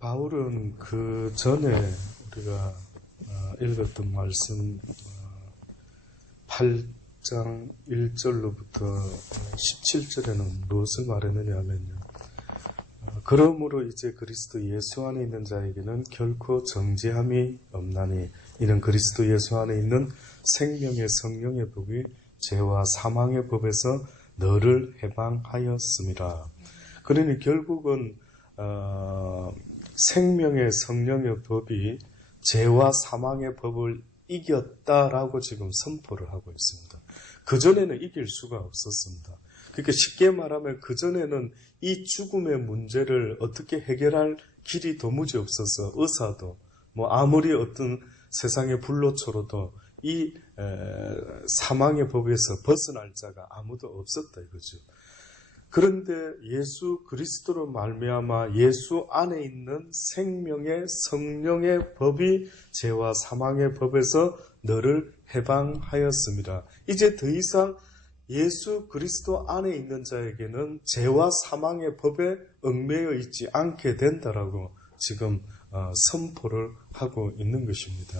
바울은 그 전에 우리가 읽었던 말씀 8장 1절로부터 17절에는 무엇을 말했느냐 하면요. 그러므로 이제 그리스도 예수 안에 있는 자에게는 결코 정죄함이 없나니 이는 그리스도 예수 안에 있는 생명의 성령의 법이 죄와 사망의 법에서 너를 해방하였음이라. 그러니 결국은 생명의 성령의 법이 죄와 사망의 법을 이겼다라고 지금 선포를 하고 있습니다. 그전에는 이길 수가 없었습니다. 그러니까 쉽게 말하면 그전에는 이 죽음의 문제를 어떻게 해결할 길이 도무지 없어서 의사도 아무리 어떤 세상의 불로초로도 이 사망의 법에서 벗어날 자가 아무도 없었다 이거죠. 그런데 예수 그리스도로 말미암아 예수 안에 있는 생명의 성령의 법이 죄와 사망의 법에서 너를 해방하였습니다. 이제 더 이상 예수 그리스도 안에 있는 자에게는 죄와 사망의 법에 얽매여 있지 않게 된다라고 지금 선포를 하고 있는 것입니다.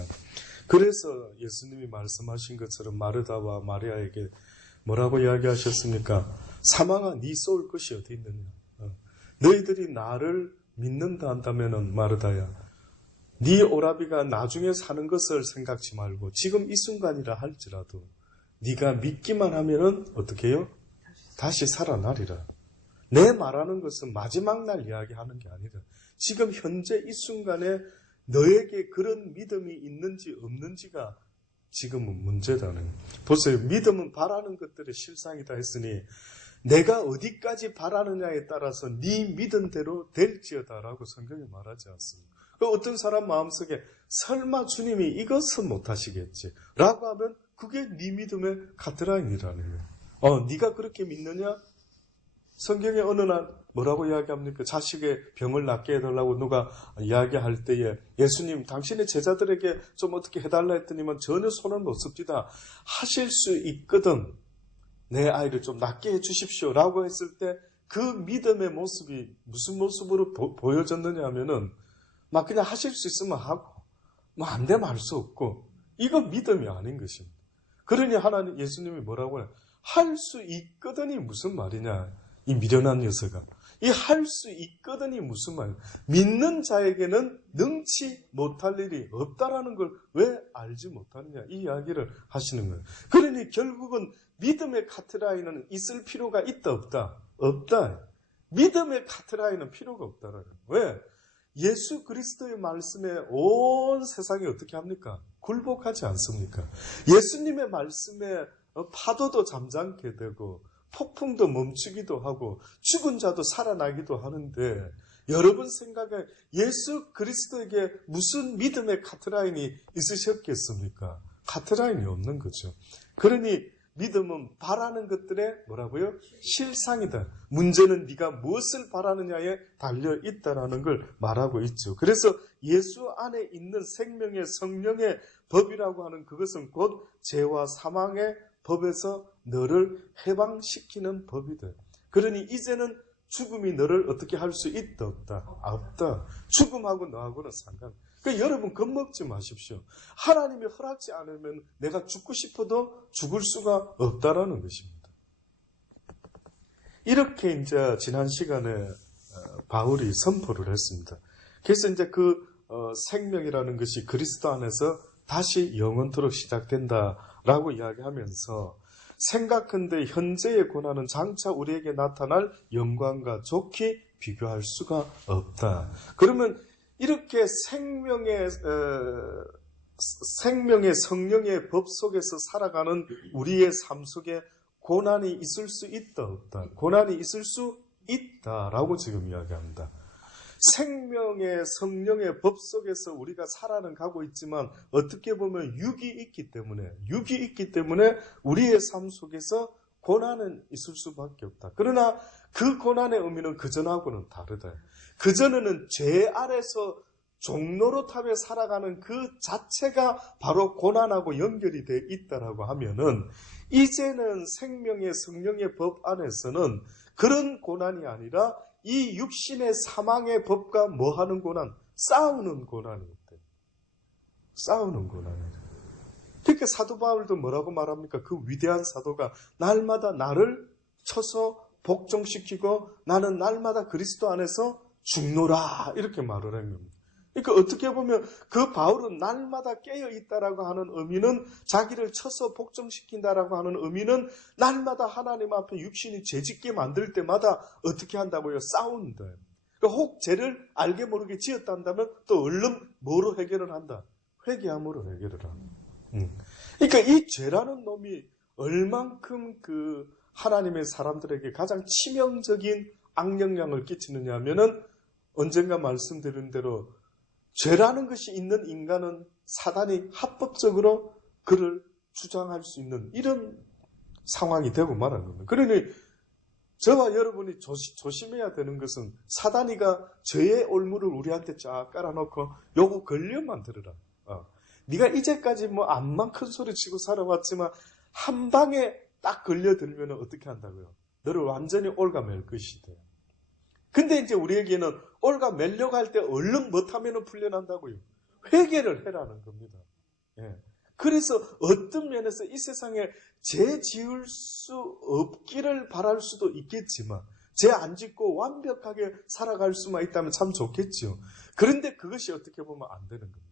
그래서 예수님이 말씀하신 것처럼 마르다와 마리아에게 뭐라고 이야기하셨습니까? 사망아, 네 쏠 것이 어디 있느냐? 너희들이 나를 믿는다 한다면은 마르다야, 네 오라비가 나중에 사는 것을 생각지 말고 지금 이 순간이라 할지라도 네가 믿기만 하면은 어떻게 해요? 다시 살아나리라. 내 말하는 것은 마지막 날 이야기하는 게 아니라 지금 현재 이 순간에 너에게 그런 믿음이 있는지 없는지가 지금은 문제다는 거예요. 보세요. 믿음은 바라는 것들의 실상이다 했으니 내가 어디까지 바라느냐에 따라서 네 믿음대로 될지어다라고 성경이 말하지 않습니다. 어떤 사람 마음속에 설마 주님이 이것은 못하시겠지 라고 하면 그게 네 믿음의 카트라인이라는 거예요. 네가 그렇게 믿느냐? 성경에 어느 날 뭐라고 이야기합니까? 자식의 병을 낫게 해달라고 누가 이야기할 때에 예수님 당신의 제자들에게 좀 어떻게 해달라 했더니만 전혀 손을 못 씁니다. 하실 수 있거든 내 아이를 좀 낫게 해주십시오 라고 했을 때 그 믿음의 모습이 무슨 모습으로 보여졌느냐 하면은 막 그냥 하실 수 있으면 하고 안 되면 할 수 없고 이거 믿음이 아닌 것입니다. 그러니 하나님 예수님이 뭐라고 해요? 할 수 있거든이 무슨 말이냐? 이 미련한 녀석아. 이 할 수 있거든이 무슨 말이냐? 믿는 자에게는 능치 못할 일이 없다라는 걸 왜 알지 못하느냐? 이 이야기를 하시는 거예요. 그러니 결국은 믿음의 카트라인은 있을 필요가 있다 없다? 없다. 믿음의 카트라인은 필요가 없다라는 거예요. 왜? 예수 그리스도의 말씀에 온 세상이 어떻게 합니까? 굴복하지 않습니까? 예수님의 말씀에 파도도 잠잠게 되고 폭풍도 멈추기도 하고 죽은 자도 살아나기도 하는데 여러분 생각에 예수 그리스도에게 무슨 믿음의 카트라인이 있으셨겠습니까? 카트라인이 없는 거죠. 그러니 믿음은 바라는 것들의 뭐라고요? 실상이다. 문제는 네가 무엇을 바라느냐에 달려있다라는 걸 말하고 있죠. 그래서 예수 안에 있는 생명의 성령의 법이라고 하는 그것은 곧 죄와 사망의 법에서 너를 해방시키는 법이다. 그러니 이제는 죽음이 너를 어떻게 할 수 있다 없다? 없다. 죽음하고 너하고는 상관없다. 그러니까 여러분 겁먹지 마십시오. 하나님이 허락지 않으면 내가 죽고 싶어도 죽을 수가 없다라는 것입니다. 이렇게 이제 지난 시간에 바울이 선포를 했습니다. 그래서 이제 그 생명이라는 것이 그리스도 안에서 다시 영원토록 시작된다라고 이야기하면서 생각한데 현재의 고난은 장차 우리에게 나타날 영광과 좋게 비교할 수가 없다. 그러면 이렇게 생명의 성령의 법 속에서 살아가는 우리의 삶 속에 고난이 있을 수 있다 없다? 고난이 있을 수 있다라고 지금 이야기합니다. 생명의 성령의 법 속에서 우리가 살아는 가고 있지만 어떻게 보면 육이 있기 때문에 우리의 삶 속에서 고난은 있을 수밖에 없다. 그러나 그 고난의 의미는 그전하고는 다르다. 그전에는 죄 아래서 종노릇하며 살아가는 그 자체가 바로 고난하고 연결이 되어 있다라고 하면은 이제는 생명의 성령의 법 안에서는 그런 고난이 아니라 이 육신의 사망의 법과 뭐 하는 고난? 싸우는 고난이 있대. 싸우는 고난이죠. 그러니까 사도 바울도 뭐라고 말합니까? 그 위대한 사도가 날마다 나를 쳐서 복종시키고 나는 날마다 그리스도 안에서 죽노라 이렇게 말을 한 겁니다. 그러니까 어떻게 보면 그 바울은 날마다 깨어있다라고 하는 의미는 자기를 쳐서 복종시킨다라고 하는 의미는 날마다 하나님 앞에 육신이 죄짓게 만들 때마다 어떻게 한다고요? 싸운다. 그러니까 혹 죄를 알게 모르게 지었다 한다면 또 얼른 뭐로 해결을 한다? 회개함으로 해결을 한다. 그러니까 이 죄라는 놈이 얼만큼 그 하나님의 사람들에게 가장 치명적인 악영향을 끼치느냐 하면은 언젠가 말씀드린 대로 죄라는 것이 있는 인간은 사단이 합법적으로 그를 주장할 수 있는 이런 상황이 되고 말하는 겁니다. 그러니 저와 여러분이 조심해야 되는 것은 사단이가 죄의 올무를 우리한테 쫙 깔아놓고 요거 걸려만 들으라. 네가 이제까지 뭐 암만 큰 소리 치고 살아왔지만 한 방에 딱 걸려들면 어떻게 한다고요? 너를 완전히 올가맬 것이다. 근데 이제 우리에게는 올가매려고 할 때 얼른 못하면 풀려난다고요. 회개를 해라는 겁니다. 예. 그래서 어떤 면에서 이 세상에 죄 지을 수 없기를 바랄 수도 있겠지만 죄 안 짓고 완벽하게 살아갈 수만 있다면 참 좋겠죠. 그런데 그것이 어떻게 보면 안 되는 겁니다.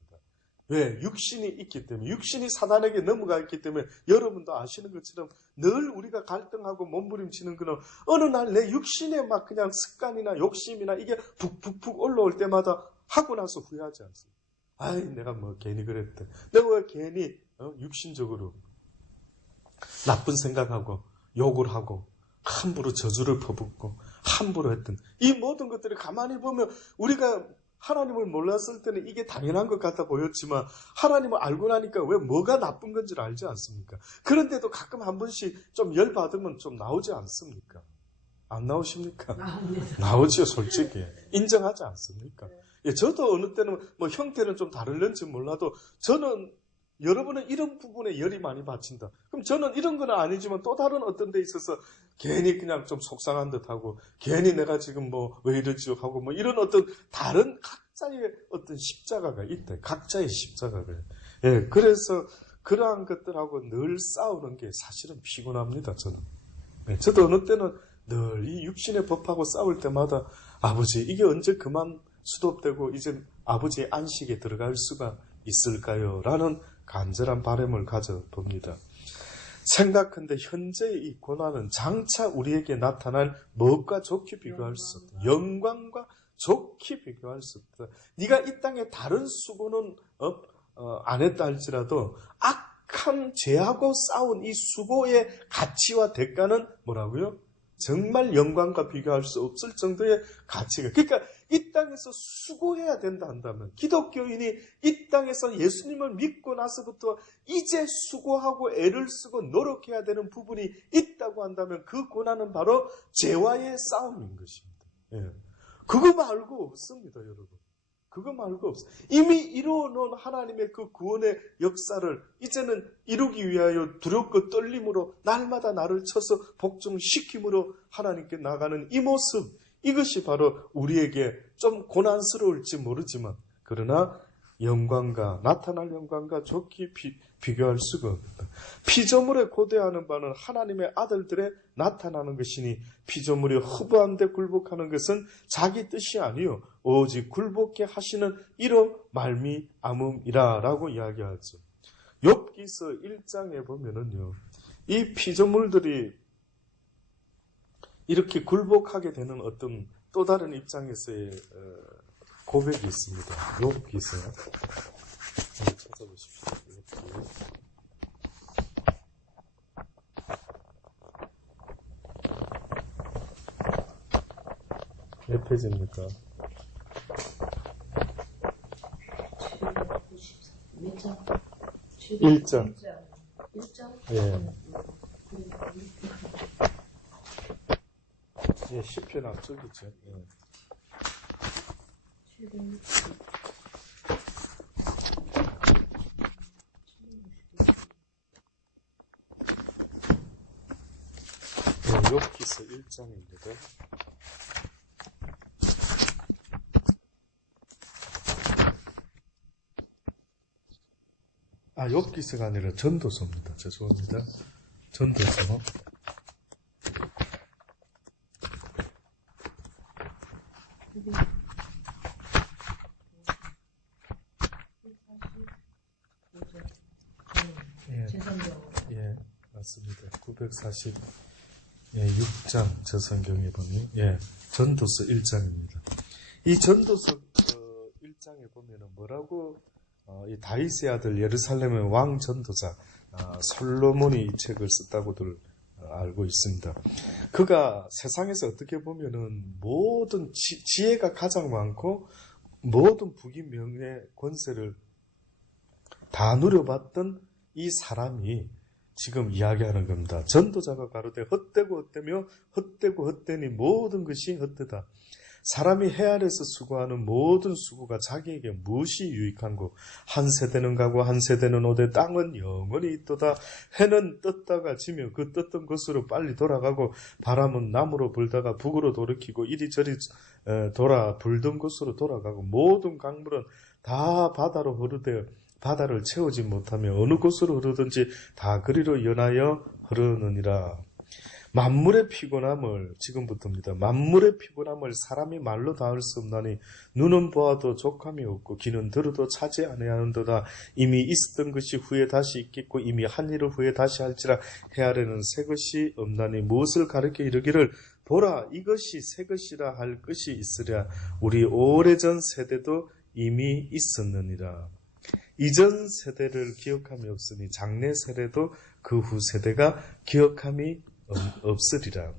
왜? 육신이 있기 때문에, 육신이 사단에게 넘어가 있기 때문에 여러분도 아시는 것처럼 늘 우리가 갈등하고 몸부림치는 거는 어느 날 내 육신에 막 그냥 습관이나 욕심이나 이게 푹푹푹 올라올 때마다 하고 나서 후회하지 않습니까? 아이, 내가 뭐 괜히 그랬대. 내가 왜 괜히 육신적으로 나쁜 생각하고 욕을 하고 함부로 저주를 퍼붓고 함부로 했던 이 모든 것들을 가만히 보면 우리가 하나님을 몰랐을 때는 이게 당연한 것 같아 보였지만 하나님을 알고 나니까 왜 뭐가 나쁜 건지를 알지 않습니까? 그런데도 가끔 한 번씩 좀 열받으면 좀 나오지 않습니까? 안 나오십니까? 나오죠, 솔직히. 인정하지 않습니까? 예, 저도 어느 때는 뭐 형태는 좀 다를는지 몰라도 저는 여러분은 이런 부분에 열이 많이 받친다. 그럼 저는 이런 건 아니지만 또 다른 어떤 데 있어서 괜히 그냥 좀 속상한 듯 하고 괜히 내가 지금 뭐 왜 이러지 하고 뭐 이런 어떤 다른 각자의 어떤 십자가가 있대. 각자의 십자가가. 예, 그래서 그러한 것들하고 늘 싸우는 게 사실은 피곤합니다, 저는. 예, 저도 어느 때는 늘 이 육신의 법하고 싸울 때마다 아버지 이게 언제 그만 수도되고 이제 아버지의 안식에 들어갈 수가 있을까요? 라는 간절한 바람을 가져봅니다. 생각한데 현재의 이 고난은 장차 우리에게 나타날 무엇과 좋게 비교할 수 없다. 영광과 좋게 비교할 수 없다. 네가 이 땅에 다른 수고는 안 했다 할지라도 악한 죄하고 싸운 이 수고의 가치와 대가는 뭐라고요? 정말 영광과 비교할 수 없을 정도의 가치가. 그러니까 이 땅에서 수고해야 된다 한다면 기독교인이 이 땅에서 예수님을 믿고 나서부터 이제 수고하고 애를 쓰고 노력해야 되는 부분이 있다고 한다면 그 고난은 바로 죄와의 싸움인 것입니다. 예. 그거 말고 없습니다, 여러분. 그거 말고 없어. 이미 이루어놓은 하나님의 그 구원의 역사를 이제는 이루기 위하여 두렵고 떨림으로 날마다 나를 쳐서 복종시킴으로 하나님께 나가는 이 모습, 이것이 바로 우리에게 좀 고난스러울지 모르지만 그러나 영광과 나타날 영광과 좋게 비교할 수가 없다. 피조물에 고대하는 바는 하나님의 아들들의 나타나는 것이니 피조물이 허브한데 굴복하는 것은 자기 뜻이 아니요 오직 굴복해 하시는 이로 말미암음이라 라고 이야기하죠. 욥기서 1장에 보면은요 이 피조물들이 이렇게 굴복하게 되는 어떤 또 다른 입장에서의 고백이 있습니다. 욥기서 한번 찾아보십시오. 몇 페이지입니까? 1장. 1장? 예. 예, 10편 앞쪽이죠. 예. 욥기서 1장입니다. 욥기서가 아니라 전도서입니다. 죄송합니다. 전도서. 예, 맞습니다. 946장 저 성경에 보면, 전도서 1장입니다. 이 전도서 1장에 보면은 뭐라고, 이 다윗의 아들 예루살렘의 왕 전도자, 솔로몬이 이 책을 썼다고들 알고 있습니다. 그가 세상에서 어떻게 보면은 모든 지혜가 가장 많고 모든 부귀 명예 권세를 다 누려봤던 이 사람이 지금 이야기하는 겁니다. 전도자가 가로되 헛되고 헛되며 헛되고 헛되니 모든 것이 헛되다. 사람이 해 아래서 수고하는 모든 수고가 자기에게 무엇이 유익한고 한 세대는 가고 한 세대는 오되 땅은 영원히 있도다. 해는 떴다가 지며 그 떴던 곳으로 빨리 돌아가고 바람은 남으로 불다가 북으로 돌이키고 이리저리 돌아 불던 곳으로 돌아가고 모든 강물은 다 바다로 흐르되 바다를 채우지 못하며 어느 곳으로 흐르든지 다 그리로 연하여 흐르느니라. 만물의 피곤함을, 지금부터입니다. 만물의 피곤함을 사람이 말로 닿을 수 없나니 눈은 보아도 족함이 없고 귀는 들어도 차지 아니하는도다. 이미 있었던 것이 후에 다시 있겠고 이미 한 일을 후에 다시 할지라. 해 아래는 새 것이 없나니 무엇을 가르쳐 이르기를 보라 이것이 새 것이라 할 것이 있으랴. 우리 오래전 세대도 이미 있었느니라. 이전 세대를 기억함이 없으니 장래 세대도 그 후 세대가 기억함이 없으리라.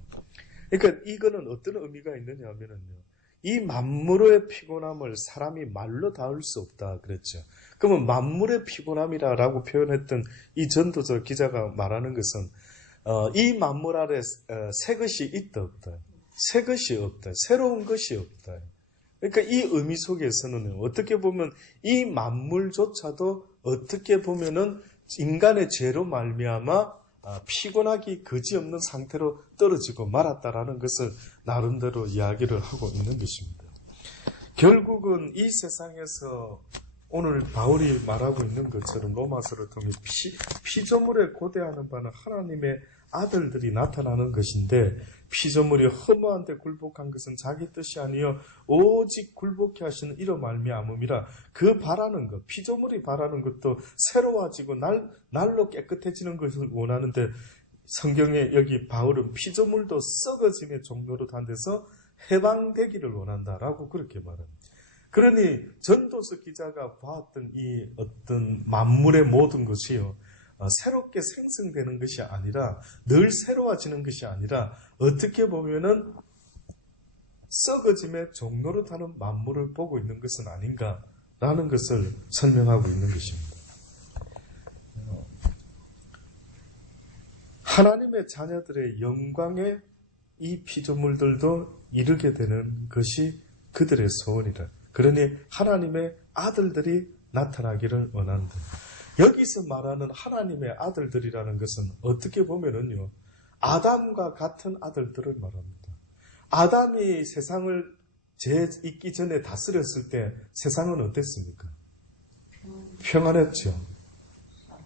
그러니까 이거는 어떤 의미가 있느냐 하면은요, 이 만물의 피곤함을 사람이 말로 닿을 수 없다 그랬죠. 그러면 만물의 피곤함이라고 표현했던 이 전도서 기자가 말하는 것은 이 만물 아래 새 것이 있다 없다, 새 것이 없다, 새로운 것이 없다. 그러니까 이 의미 속에서는 어떻게 보면 이 만물조차도 어떻게 보면은 인간의 죄로 말미암아 피곤하기 그지없는 상태로 떨어지고 말았다라는 것을 나름대로 이야기를 하고 있는 것입니다. 결국은 이 세상에서 오늘 바울이 말하고 있는 것처럼 로마서를 통해 피조물에 고대하는 바는 하나님의 아들들이 나타나는 것인데 피조물이 허무한데 굴복한 것은 자기 뜻이 아니요 오직 굴복케 하시는 이로 말미암음이라. 그 바라는 것, 피조물이 바라는 것도 새로워지고 날로 깨끗해지는 것을 원하는데 성경에 여기 바울은 피조물도 썩어짐의 종로로 단데서 해방되기를 원한다라고 그렇게 말합니다. 그러니 전도서 기자가 보았던 이 어떤 만물의 모든 것이요 새롭게 생성되는 것이 아니라 늘 새로워지는 것이 아니라 어떻게 보면은 썩어짐의 종로로 타는 만물을 보고 있는 것은 아닌가라는 것을 설명하고 있는 것입니다. 하나님의 자녀들의 영광에 이 피조물들도 이르게 되는 것이 그들의 소원이라. 그러니 하나님의 아들들이 나타나기를 원한다. 여기서 말하는 하나님의 아들들이라는 것은 어떻게 보면은요, 아담과 같은 아들들을 말합니다. 아담이 세상을 죄 있기 전에 다스렸을 때 세상은 어땠습니까? 평안했죠.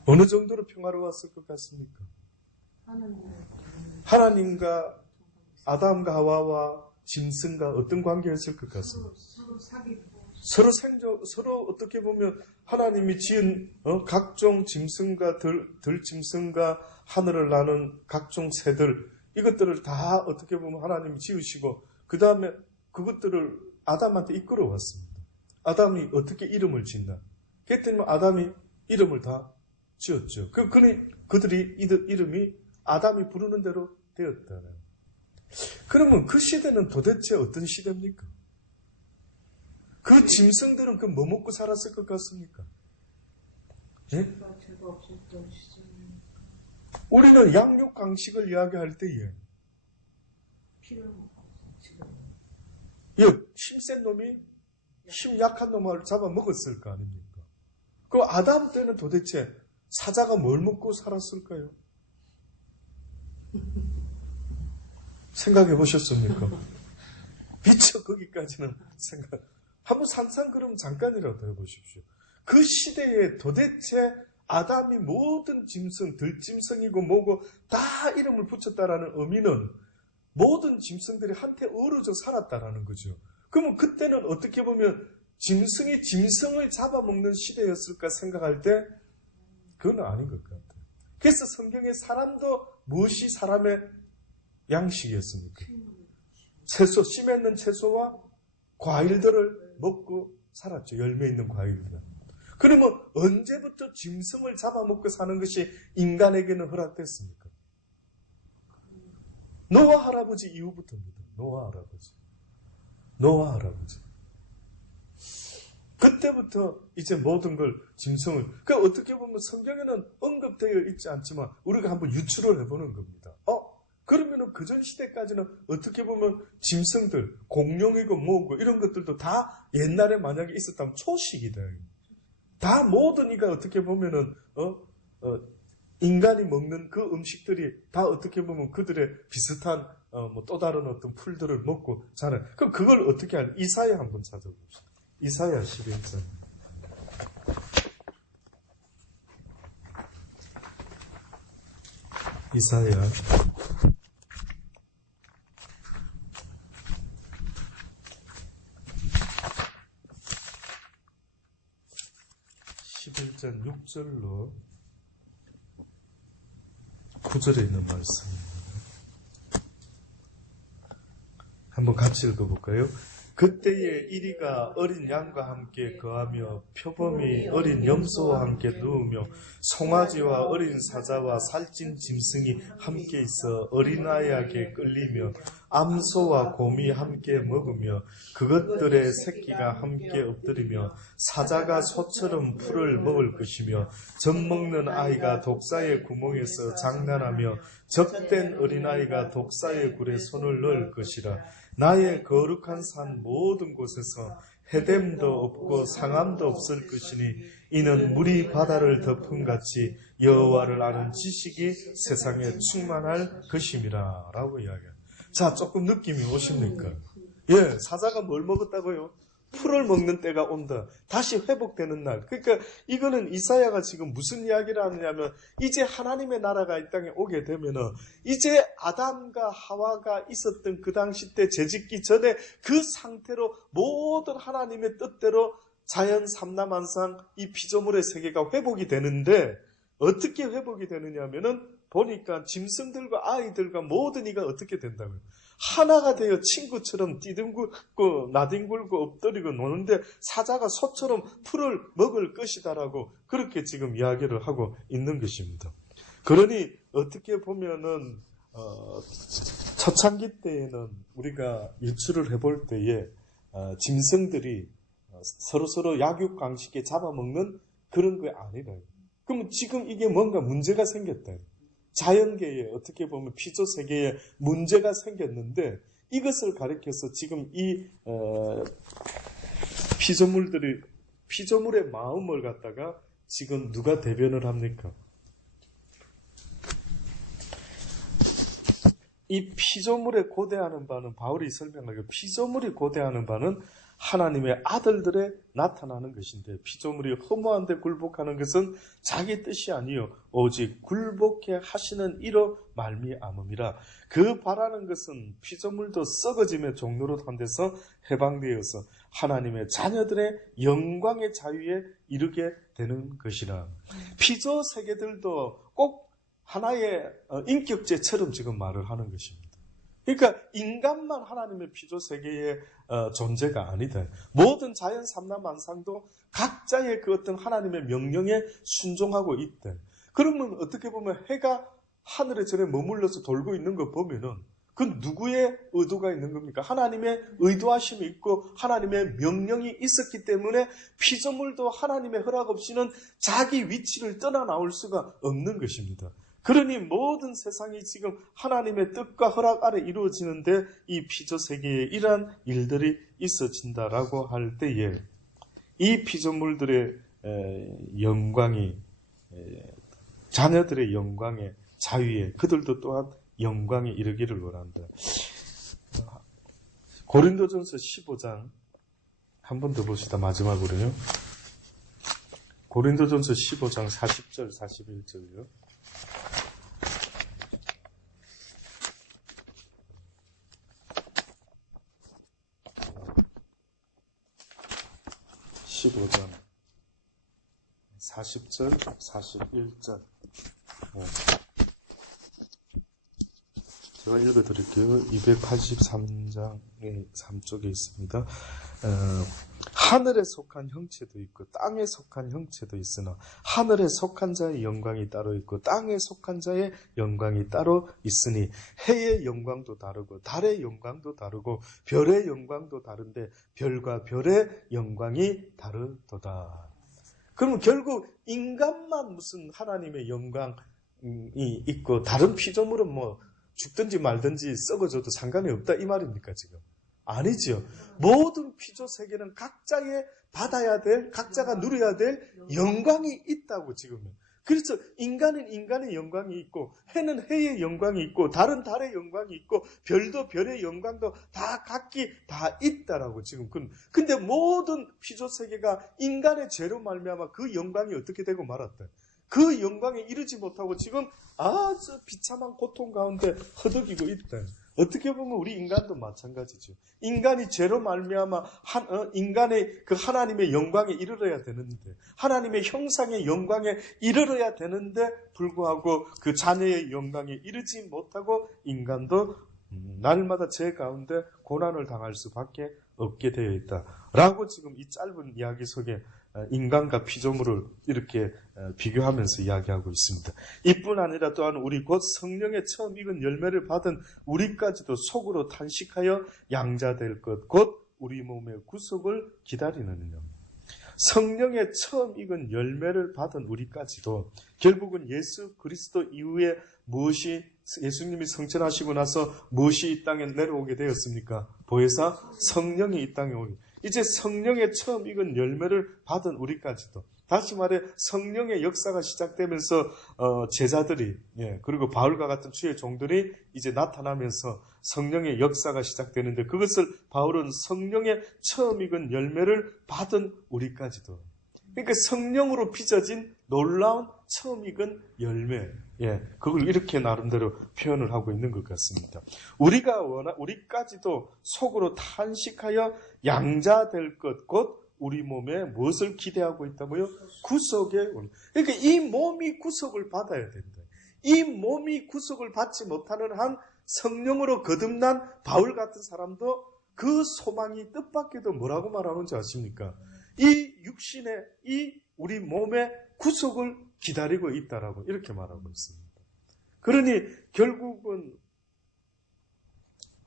어느 정도로 평화로웠을 것 같습니까? 하나님과 아담과 하와와 짐승과 어떤 관계였을 것 같습니까? 서로 어떻게 보면 하나님이 지은 각종 짐승과 들짐승과 하늘을 나는 각종 새들, 이것들을 다 어떻게 보면 하나님이 지으시고 그 다음에 그것들을 아담한테 이끌어 왔습니다. 아담이 어떻게 이름을 짓나? 그랬더니 아담이 이름을 다 지었죠. 그들이 이름이 아담이 부르는 대로 되었다는. 그러면 그 시대는 도대체 어떤 시대입니까? 그 짐승들은 뭐 먹고 살았을 것 같습니까? 예? 우리는 양육 강식을 이야기할 때에 힘센 놈이 힘 약한 놈을 잡아 먹었을 거 아닙니까? 그 아담 때는 도대체 사자가 뭘 먹고 살았을까요? 생각해 보셨습니까? 미처 거기까지는 한번 상상 그럼 잠깐이라도 해보십시오. 그 시대에 도대체 아담이 모든 짐승, 들짐승이고 뭐고 다 이름을 붙였다라는 의미는 모든 짐승들이 한테 어우러져 살았다라는 거죠. 그러면 그때는 어떻게 보면 짐승이 짐승을 잡아먹는 시대였을까 생각할 때 그건 아닌 것 같아요. 그래서 성경에 사람도 무엇이 사람의 양식이었습니까? 채소, 씨 맺는 채소와 과일들을 먹고 살았죠. 열매 있는 과일들. 그러면 언제부터 짐승을 잡아먹고 사는 것이 인간에게는 허락됐습니까? 노아 할아버지 이후부터입니다. 노아 할아버지. 그때부터 이제 모든 걸 짐승을, 그러니까 어떻게 보면 성경에는 언급되어 있지 않지만 우리가 한번 유추를 해보는 겁니다. 그러면은 그전 시대까지는 어떻게 보면 짐승들, 공룡이고 뭐고 이런 것들도 다 옛날에 만약에 있었다면 초식이다. 다 모든 이가 어떻게 보면은 인간이 먹는 그 음식들이 다 어떻게 보면 그들의 비슷한 뭐 또 다른 어떤 풀들을 먹고 자는. 그럼 그걸 어떻게 하냐? 이사야 한번 찾아봅시다. 이사야 11장. 이사야 11장 6절로 9절에 있는 말씀입니다. 한번 같이 읽어볼까요? 그때에 이리가 어린 양과 함께 거하며 표범이 어린 염소와 함께 누우며 송아지와 어린 사자와 살찐 짐승이 함께 있어 어린아이에게 끌리며 암소와 곰이 함께 먹으며 그것들의 새끼가 함께 엎드리며 사자가 소처럼 풀을 먹을 것이며 젖먹는 아이가 독사의 구멍에서 장난하며 적된 어린아이가 독사의 굴에 손을 넣을 것이라. 나의 거룩한 산 모든 곳에서 해됨도 없고 상함도 없을 것이니 이는 물이 바다를 덮음같이 여호와를 아는 지식이 세상에 충만할 것임이라 라고 이야기합니다. 자, 조금 느낌이 오십니까? 예, 사자가 뭘 먹었다고요? 풀을 먹는 때가 온다. 다시 회복되는 날. 그러니까 이거는 이사야가 지금 무슨 이야기를 하느냐면 이제 하나님의 나라가 이 땅에 오게 되면은 이제 아담과 하와가 있었던 그 당시 때 재짓기 전에 그 상태로 모든 하나님의 뜻대로 자연 삼라만상 이 피조물의 세계가 회복이 되는데 어떻게 회복이 되느냐면은 보니까 짐승들과 아이들과 모든 이가 어떻게 된다고요? 하나가 되어 친구처럼 뛰둥글고 나뒹굴고 엎드리고 노는데 사자가 소처럼 풀을 먹을 것이다라고 그렇게 지금 이야기를 하고 있는 것입니다. 그러니 어떻게 보면은 초창기 때에는 우리가 유추를 해볼 때에 짐승들이 서로 약육강식에 잡아먹는 그런 게 아니다. 그럼 지금 이게 뭔가 문제가 생겼다. 자연계에 어떻게 보면 피조세계에 문제가 생겼는데 이것을 가리켜서 지금 이 피조물의 마음을 갖다가 지금 누가 대변을 합니까? 이 피조물에 고대하는 바는 바울이 설명하기로 피조물이 고대하는 바는 하나님의 아들들에 나타나는 것인데 피조물이 허무한데 굴복하는 것은 자기 뜻이 아니요 오직 굴복해 하시는 이로 말미암음이라. 그 바라는 것은 피조물도 썩어짐의 종로로 한 데서 해방되어서 하나님의 자녀들의 영광의 자유에 이르게 되는 것이라. 피조 세계들도 꼭 하나의 인격체처럼 지금 말을 하는 것입니다. 그러니까 인간만 하나님의 피조세계의 존재가 아니다. 모든 자연 삼라만상도 각자의 그 어떤 하나님의 명령에 순종하고 있대. 그러면 어떻게 보면 해가 하늘에 전에 머물러서 돌고 있는 거 보면은 그 누구의 의도가 있는 겁니까? 하나님의 의도하심이 있고 하나님의 명령이 있었기 때문에 피조물도 하나님의 허락 없이는 자기 위치를 떠나 나올 수가 없는 것입니다. 그러니 모든 세상이 지금 하나님의 뜻과 허락 아래 이루어지는데 이 피조세계에 이러한 일들이 있어진다라고 할 때에 이 피조물들의 영광이 자녀들의 영광의 자유에 그들도 또한 영광에 이르기를 원한다. 고린도전서 15장 한 번 더 봅시다. 마지막으로요. 고린도전서 15장 40절, 41절이요. (15장) 40절, 41절. 제가 읽어드릴게요. 283장의 3쪽에 있습니다. 하늘에 속한 형체도 있고 땅에 속한 형체도 있으나 하늘에 속한 자의 영광이 따로 있고 땅에 속한 자의 영광이 따로 있으니 해의 영광도 다르고 달의 영광도 다르고 별의 영광도 다른데 별과 별의 영광이 다르도다. 그러면 결국 인간만 무슨 하나님의 영광이 있고 다른 피조물은 뭐 죽든지 말든지 썩어져도 상관이 없다 이 말입니까 지금? 아니죠. 모든 피조 세계는 각자의 받아야 될, 각자가 누려야 될 영광이 있다고 지금은. 그래서 인간은 인간의 영광이 있고 해는 해의 영광이 있고 달은 달의 영광이 있고 별도 별의 영광도 다 각기 다 있다라고 지금. 근데 모든 피조 세계가 인간의 죄로 말미암아 그 영광이 어떻게 되고 말았다. 그 영광에 이르지 못하고 지금 아주 비참한 고통 가운데 허덕이고 있다. 어떻게 보면 우리 인간도 마찬가지죠. 인간이 죄로 말미암아 인간의 그 하나님의 영광에 이르러야 되는데, 하나님의 형상의 영광에 이르러야 되는데 불구하고 그 자녀의 영광에 이르지 못하고 인간도 날마다 죄 가운데 고난을 당할 수밖에 없게 되어 있다라고 지금 이 짧은 이야기 속에 인간과 피조물을 이렇게 비교하면서 이야기하고 있습니다. 이뿐 아니라 또한 우리 곧 성령의 처음 익은 열매를 받은 우리까지도 속으로 탄식하여 양자될 것 곧 우리 몸의 구속을 기다리느니라. 성령의 처음 익은 열매를 받은 우리까지도 결국은 예수 그리스도 이후에 무엇이 예수님이 성천하시고 나서 무엇이 이 땅에 내려오게 되었습니까? 보혜사 성령이 이 땅에 오게. 이제 성령의 처음 익은 열매를 받은 우리까지도 다시 말해 성령의 역사가 시작되면서 제자들이 그리고 바울과 같은 주의 종들이 이제 나타나면서 성령의 역사가 시작되는데 그것을 바울은 성령의 처음 익은 열매를 받은 우리까지도 그러니까 성령으로 빚어진 놀라운 처음 익은 열매 그걸 이렇게 나름대로 표현을 하고 있는 것 같습니다. 우리까지도 속으로 탄식하여 양자될 것 곧 우리 몸에 무엇을 기대하고 있다고요? 구속에. 그러니까 이 몸이 구속을 받아야 된다. 이 몸이 구속을 받지 못하는 한 성령으로 거듭난 바울 같은 사람도 그 소망이 뜻밖에도 뭐라고 말하는지 아십니까? 이 육신의 이 우리 몸의 구속을 기다리고 있다라고 이렇게 말하고 있습니다. 그러니 결국은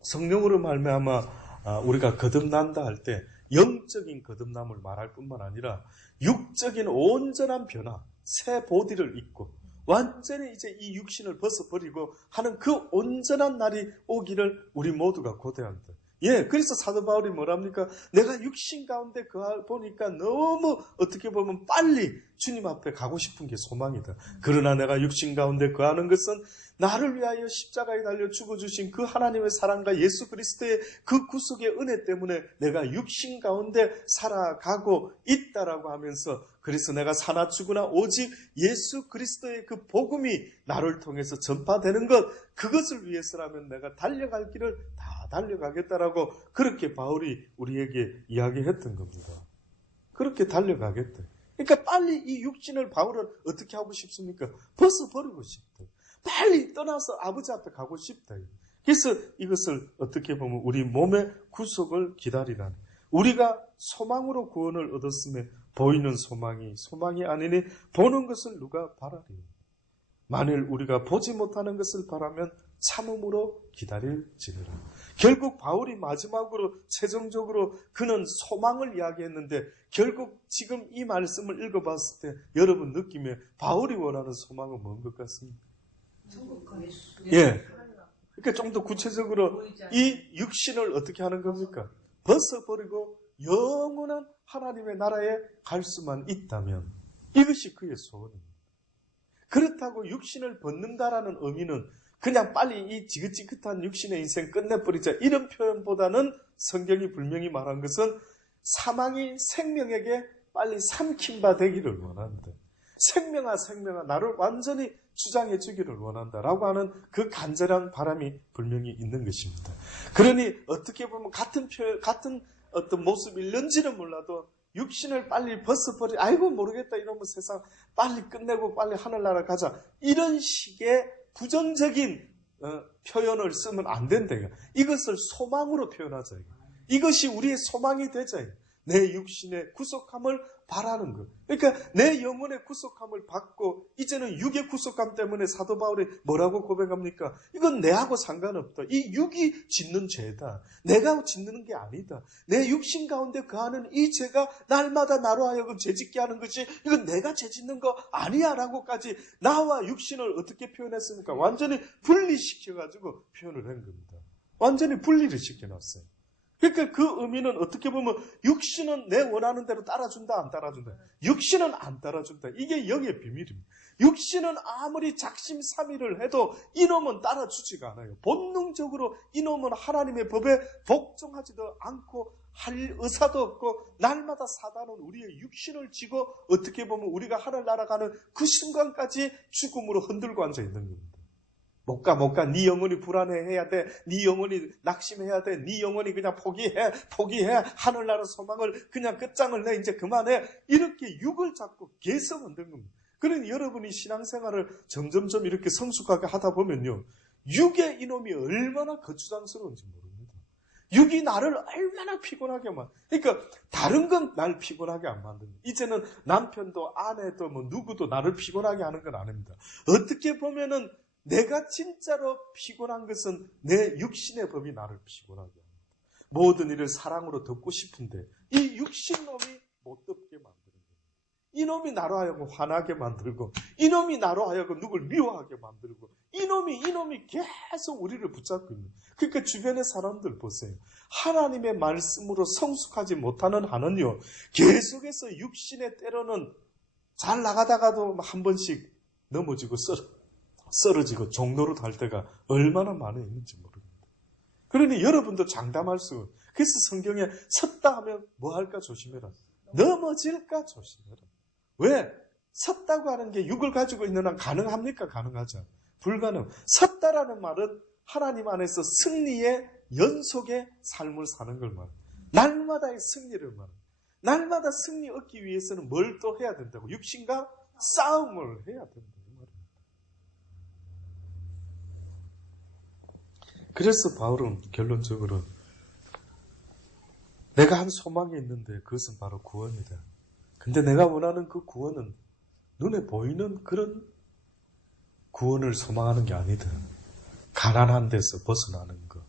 성령으로 말미암아 우리가 거듭난다 할 때 영적인 거듭남을 말할 뿐만 아니라 육적인 온전한 변화, 새 보디를 입고 완전히 이제 이 육신을 벗어버리고 하는 그 온전한 날이 오기를 우리 모두가 고대한다. 그래서 사도 바울이 뭐랍니까? 내가 육신 가운데 보니까 너무 어떻게 보면 빨리 주님 앞에 가고 싶은 게 소망이다. 그러나 내가 육신 가운데 거하는 것은 나를 위하여 십자가에 달려 죽어주신 그 하나님의 사랑과 예수 그리스도의 그 구속의 은혜 때문에 내가 육신 가운데 살아가고 있다라고 하면서 그래서 내가 사나 죽으나 오직 예수 그리스도의 그 복음이 나를 통해서 전파되는 것 그것을 위해서라면 내가 달려갈 길을 다 달려가겠다라고 그렇게 바울이 우리에게 이야기했던 겁니다. 그렇게 달려가겠다. 그러니까 빨리 이 육신을 바울은 어떻게 하고 싶습니까? 벗어버리고 싶다. 빨리 떠나서 아버지 앞에 가고 싶다. 그래서 이것을 어떻게 보면 우리 몸의 구속을 기다리라는 우리가 소망으로 구원을 얻었음에 보이는 소망이 아니니 보는 것을 누가 바라리. 만일 우리가 보지 못하는 것을 바라면 참음으로 기다릴지니라. 결국 바울이 마지막으로 최종적으로 그는 소망을 이야기했는데 결국 지금 이 말씀을 읽어봤을 때 여러분 느낌에 바울이 원하는 소망은 뭔 것 같습니까? 그러니까 좀 더 구체적으로 이 육신을 어떻게 하는 겁니까? 벗어버리고 영원한 하나님의 나라에 갈 수만 있다면 이것이 그의 소원입니다. 그렇다고 육신을 벗는다라는 의미는 그냥 빨리 이 지긋지긋한 육신의 인생 끝내버리자 이런 표현보다는 성경이 분명히 말한 것은 사망이 생명에게 빨리 삼킨 바 되기를 원한다. 생명아 생명아 나를 완전히 주장해 주기를 원한다라고 하는 그 간절한 바람이 분명히 있는 것입니다. 그러니 어떻게 보면 같은 어떤 모습일는지는 몰라도 육신을 빨리 벗어버리, 아이고 모르겠다 이러면 세상 빨리 끝내고 빨리 하늘나라 가자, 이런 식의 부정적인 표현을 쓰면 안 된다. 이것을 소망으로 표현하자. 이것이 우리의 소망이 되자. 내 육신의 구속함을 바라는 것. 그러니까 내 영혼의 구속함을 받고 이제는 육의 구속함 때문에 사도 바울이 뭐라고 고백합니까? 이건 내하고 상관없다. 이 육이 짓는 죄다. 내가 짓는 게 아니다. 내 육신 가운데 거하는 이 죄가 날마다 나로 하여금 죄짓게 하는 것이 이건 내가 죄짓는 거 아니야 라고까지 나와 육신을 어떻게 표현했습니까? 완전히 분리시켜가지고 표현을 한 겁니다. 완전히 분리를 시켜놨어요. 그러니까 그 의미는 어떻게 보면 육신은 내 원하는 대로 따라준다 안 따라준다. 육신은 안 따라준다. 이게 영의 비밀입니다. 육신은 아무리 작심삼일을 해도 이놈은 따라주지가 않아요. 본능적으로 이놈은 하나님의 법에 복종하지도 않고 할 의사도 없고 날마다 사단은 우리의 육신을 쥐고 어떻게 보면 우리가 하늘 날아가는 그 순간까지 죽음으로 흔들고 앉아 있는 겁니다. 못 가. 네 영혼이 불안해해야 돼. 네 영혼이 낙심해야 돼. 네 영혼이 그냥 포기해. 하늘나라 소망을 그냥 끝장을 내. 이제 그만해. 이렇게 육을 잡고 계속 흔든 겁니다. 그러니 여러분이 신앙생활을 점점점 이렇게 성숙하게 하다 보면요, 육의 이놈이 얼마나 거추장스러운지 모릅니다. 육이 나를 얼마나 피곤하게 그러니까 다른 건 날 피곤하게 안 만듭니다. 이제는 남편도 아내도 누구도 나를 피곤하게 하는 건 아닙니다. 어떻게 보면은 내가 진짜로 피곤한 것은 내 육신의 법이 나를 피곤하게 합니다. 모든 일을 사랑으로 덮고 싶은데 이 육신놈이 못 덮게 만드는 거예요. 이놈이 나로 하여금 화나게 만들고, 이놈이 나로 하여금 누굴 미워하게 만들고, 이놈이 계속 우리를 붙잡고 있는. 그러니까 주변의 사람들 보세요. 하나님의 말씀으로 성숙하지 못하는 한은요, 계속해서 육신의 때로는 잘 나가다가도 한 번씩 넘어지고 썰어지고 종로로 갈 때가 얼마나 많이 있는지 모릅니다. 그러니 여러분도 장담할 수, 그래서 성경에 섰다 하면 뭐 할까 조심해라. 넘어질까 조심해라. 왜? 섰다고 하는 게 육을 가지고 있는 한 가능합니까? 가능하죠. 불가능. 섰다라는 말은 하나님 안에서 승리의 연속의 삶을 사는 걸 말해요. 날마다의 승리를 말해요. 날마다 승리 얻기 위해서는 뭘 또 해야 된다고? 육신과 싸움을 해야 된다. 그래서 바울은 결론적으로 내가 한 소망이 있는데 그것은 바로 구원이다. 근데 내가 원하는 그 구원은 눈에 보이는 그런 구원을 소망하는 게 아니다. 가난한 데서 벗어나는 거,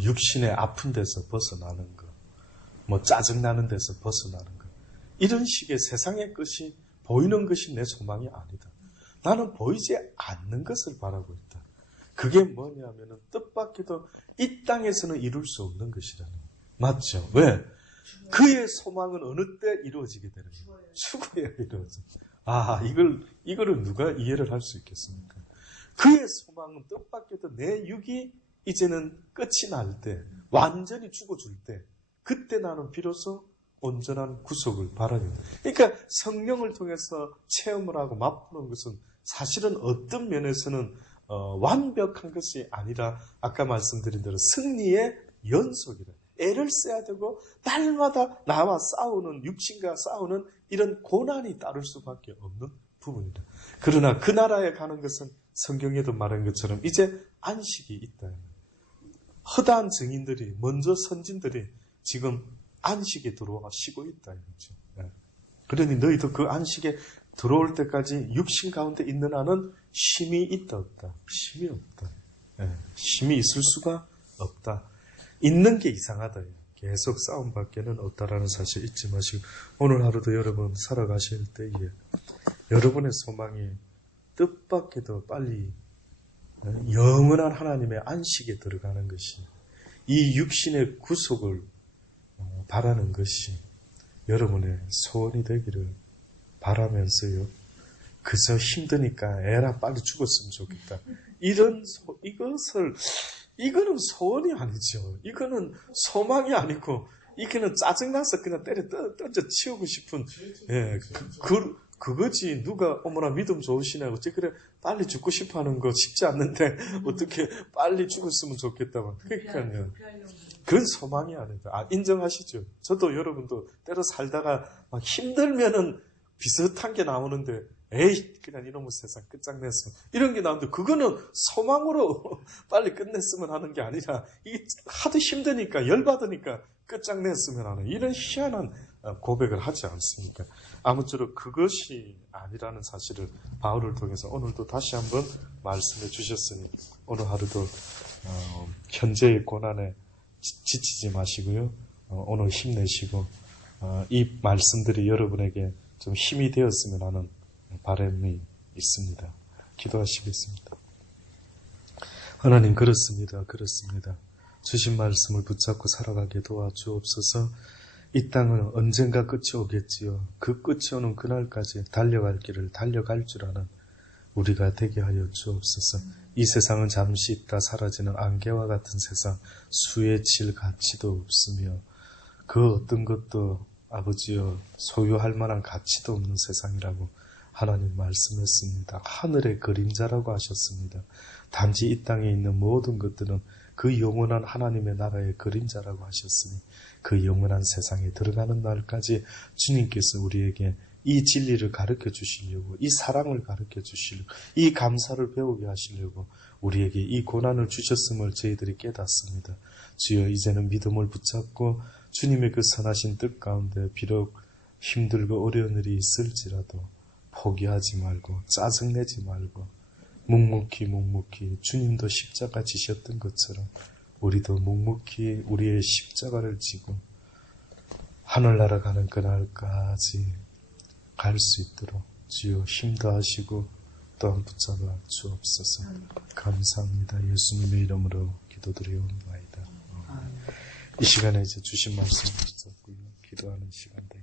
육신의 아픈 데서 벗어나는 거, 짜증나는 데서 벗어나는 거, 이런 식의 세상의 것이 보이는 것이 내 소망이 아니다. 나는 보이지 않는 것을 바라고 있다. 그게 뭐냐면은 뜻밖에도 이 땅에서는 이룰 수 없는 것이라는 거예요. 맞죠? 왜? 그의 소망은 어느 때 이루어지게 되는 거예요? 죽어야 이루어져. 이거를 누가 이해를 할 수 있겠습니까? 그의 소망은 뜻밖에도 내 육이 이제는 끝이 날 때, 완전히 죽어줄 때, 그때 나는 비로소 온전한 구속을 바라는 거예요. 그러니까 성령을 통해서 체험을 하고 맛보는 것은 사실은 어떤 면에서는 완벽한 것이 아니라 아까 말씀드린 대로 승리의 연속이다. 애를 써야 되고 날마다 나와 싸우는, 육신과 싸우는 이런 고난이 따를 수밖에 없는 부분이다. 그러나 그 나라에 가는 것은 성경에도 말한 것처럼 이제 안식이 있다. 허다한 증인들이, 먼저 선진들이 지금 안식에 들어와 쉬고 있다. 이거죠. 그러니 너희도 그 안식에 들어올 때까지 육신 가운데 있는 한은 쉼이 있다 없다? 쉼이 없다. 쉼이 있을 수가 없다. 있는 게 이상하다. 계속 싸움밖에는 없다라는 사실 잊지 마시고, 오늘 하루도 여러분 살아가실 때에 여러분의 소망이 뜻밖에도 빨리 영원한 하나님의 안식에 들어가는 것이, 이 육신의 구속을 바라는 것이 여러분의 소원이 되기를 바라면서요, 그저 힘드니까 에라 빨리 죽었으면 좋겠다, 이거는 소원이 아니죠. 이거는 소망이 아니고 이게는 짜증나서 그냥 던져 치우고 싶은, 예, 그거지. 누가, 어머나, 믿음 좋으시네. 어째 그래, 빨리 죽고 싶어 하는 거 쉽지 않는데, 어떻게 빨리 죽었으면 좋겠다고. 그러니까요. 그건 소망이 아니다. 인정하시죠? 저도 여러분도 때로 살다가 막 힘들면은 비슷한 게 나오는데, 에이, 그냥 이놈의 세상 끝장냈으면. 이런 게 나오는데, 그거는 소망으로 빨리 끝냈으면 하는 게 아니라, 이게 하도 힘드니까, 열받으니까 끝장냈으면 하는, 이런 희한한 고백을 하지 않습니까? 아무쪼록 그것이 아니라는 사실을 바울을 통해서 오늘도 다시 한번 말씀해 주셨으니, 오늘 하루도, 현재의 고난에 지치지 마시고요. 오늘 힘내시고, 이 말씀들이 여러분에게 좀 힘이 되었으면 하는 바람이 있습니다. 기도하시겠습니다. 하나님, 그렇습니다. 주신 말씀을 붙잡고 살아가게 도와주옵소서. 이 땅은 언젠가 끝이 오겠지요. 그 끝이 오는 그날까지 달려갈 길을 달려갈 줄 아는 우리가 되게 하여 주옵소서. 이 세상은 잠시 있다 사라지는 안개와 같은 세상, 수에 칠 가치도 없으며 그 어떤 것도 아버지여 소유할 만한 가치도 없는 세상이라고 하나님 말씀했습니다. 하늘의 그림자라고 하셨습니다. 단지 이 땅에 있는 모든 것들은 그 영원한 하나님의 나라의 그림자라고 하셨으니 그 영원한 세상에 들어가는 날까지 주님께서 우리에게 이 진리를 가르쳐 주시려고, 이 사랑을 가르쳐 주시려고, 이 감사를 배우게 하시려고 우리에게 이 고난을 주셨음을 저희들이 깨닫습니다. 주여, 이제는 믿음을 붙잡고 주님의 그 선하신 뜻 가운데 비록 힘들고 어려운 일이 있을지라도 포기하지 말고 짜증내지 말고 묵묵히 주님도 십자가 지셨던 것처럼 우리도 묵묵히 우리의 십자가를 지고 하늘나라 가는 그날까지 갈 수 있도록 주여 힘도 하시고 또한 붙잡아 주옵소서. 감사합니다. 예수님의 이름으로 기도드리옵나이다. 이 시간에 이제 주신 말씀 붙잡고요. 기도하는 시간 되겠습니다.